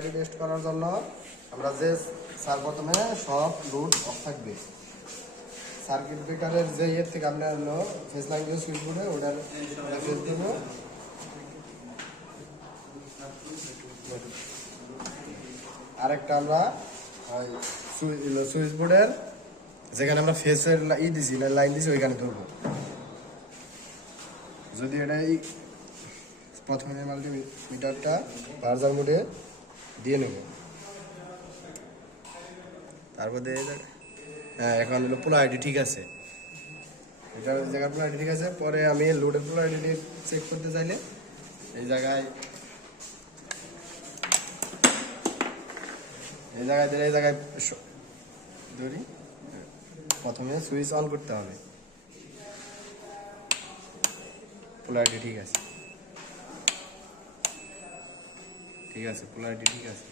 Polarity test করার জন্য আমরা যে প্রথমে সব লোড অফ থাকবে। সার্কিট ব্রেকারের যে ইয়ের থেকে আপনার হলো ফেস লাইন দিয়ে সুইচ বোর্ডে ওটার ফেস দেব। আরেকটা আমরা সুইচ বোর্ডের যেখানে আমরা ফেসের দিছি লাইন দিছি ওইখানে ধরবো। যদি এটাই প্রথমে মাল্টিমিটারটা ভার্জার মোডে দিয়ে নেব, তারপর হ্যাঁ এখন হলো পোলারিটি ঠিক আছে, এটার জায়গার পোলারিটি ঠিক আছে। পরে আমি লোডের পোলারিটি চেক করতে চাইলে এই জায়গায় ধরি, প্রথমে সুইচ অন করতে হবে। পোলারিটি ঠিক আছে, পোলারিটি ঠিক আছে।